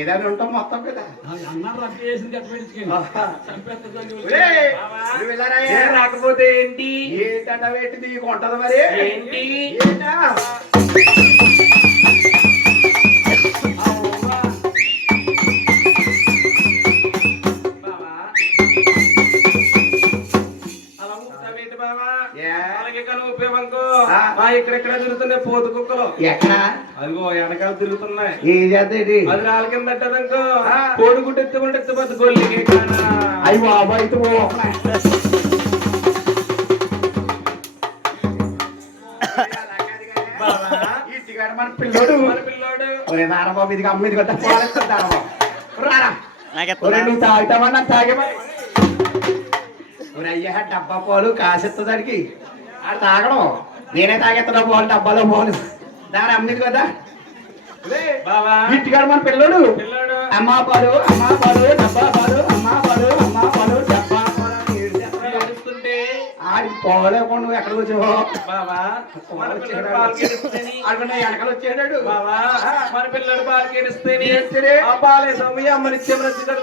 ఏదైనా ఉంటాం మొత్తం కదా రాకపోతే ఏంటి? ఏంటంట ఉంటది మరి? ఏంటి? ఏంటా? ఇక్కడెక్కడ తిరుగుతున్నాయి పోతు కుక్కలు? ఎక్కడ? అదిగో వెనకాల తిరుగుతున్నాయి. ఏం చేద్దేటి అది రాళ్ళ కింద పెట్టదనుకో ఆ. కోడి గుడ్డు ఎత్తుకుంటే ఎత్తుపోద్ది గొల్లికి అయ్యి బాబు. అయితే మన పిల్లోడు. మన పిల్లోడు. ఒరే నారబాబు ఇది అమ్మ ఇది కొట్ట పాలేస్తుంది నారబాబు రారా. ఒరే నువ్వు తాగుతావా? నాకు తాగేమా ఒరే అయ్యా డబ్బా పాలు కాసెత్తదానికి. ఆడు తాగడం. నేనే తాగెత్తడా పాలు డబ్బాలో పాలు దాని అమ్మిది కదా. ఇంటికాడ మన పిల్లోడు. పిల్లోడు. అమ్మా పాలు అమ్మా పాలు డబ్బా పాలు అమ్మా పాలు అమ్మా పాలు డబ్బా పాలు ఆడి పోలేకుండా నువ్వు ఎక్కడికి వచ్చావో వెనకాల వచ్చాడు బావా. మన పిల్లడు పాలకేడిస్తేని ఏంటిది? ఆ పాలే సమయ అమ్మనిత్యం రచించాడు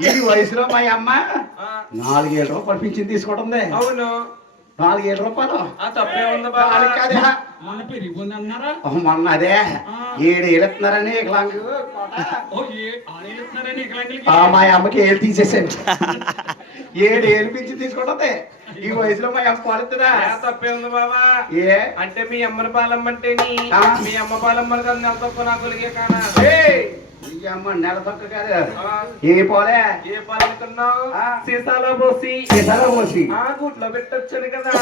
ఈ వయసులో మా అమ్మ నాలుగేళ్ళ రూపాయలు పింఛన్ తీసుకుంటుంది అవును. నాలుగేళ్ళ రూపాయలు? ఆ తప్పే ఉంది. మొన్న అదే. ఏడు ఏళ్ళు ఇస్తున్నారని? ఆ మా అమ్మకి ఏళ్ళు తీసేసాను. ఏడు ఏళ్ళు పింఛన్ తీసుకుంటుంది ఈ వయసులో మా అమ్మ పాలుతుందా ఏ తప్పే ఉంది బావా ఏ? అంటే మీ అమ్మని పాలమ్మంటేని ఆ. మీ అమ్మ పాలమ్మని కదా తప్ప నాకు కానా అమ్మ నెల తొక్క కాదు. ఏ పోలే. ఏ పాలమ్ముతున్నావు ఆ. సీసాలో పోసి. సీసాలో పోసి. ఆ గుట్లో పెట్టొచ్చాను కదా.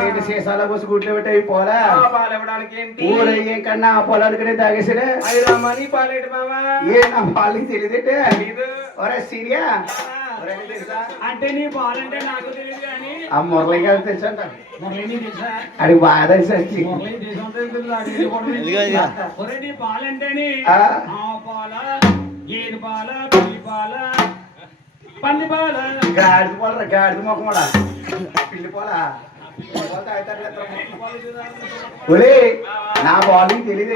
ఏంటి సీసాలో పోసి గుడ్లు పెట్టాయి పోలే? ఆ పాలు ఇవ్వడానికి ఏంటి? ఊరయ్యే కన్నా ఆ పొలాలకనే తాగేసిరే ఐరామని పాలేడు బావా? ఏ నా పాలకి తెలియదేటే తెలీదు. ఒరే సీరియా తెలుసా? అంటే నీ బాలంటే నాకు తెలియదు కానీ ఆ మురళి గారు మురళి నీకు తెలుసా? అది బాగా తెలుసు. మురళి తెలుసు, తెలుసు. నీ పాల గేదె పాల పిల్లి పాల పంది పాల. గాడిద పోలరా గాడిద ముఖం కూడా. పిల్లి పోలా. నా బాలింగ్ తెలియదు